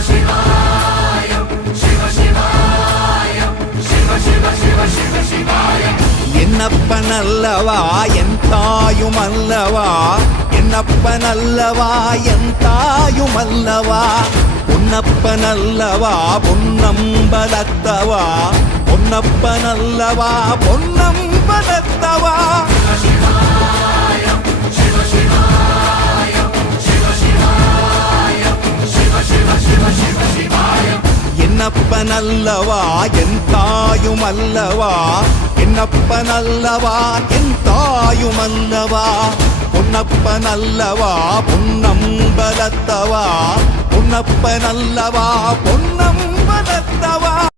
என்னப்பனல்லவா என் தாயுமல்லவா, என்னப்பனல்லவா என் தாயுமல்லவா, பொன்னப்பனல்லவா பொன்னம்பலத்தவா, பொன்னப்பனல்லவா பொன்னம்பலத்தவா. என்னப்பனல்லவா என் தாயுமல்லவா, என்னப்பனல்லவா என் தாயுமல்லவா, பொன்னப்பனல்லவா பொன்னம்பலத்தவா, பொன்னப்பனல்லவா பொன்னம்பலத்தவா.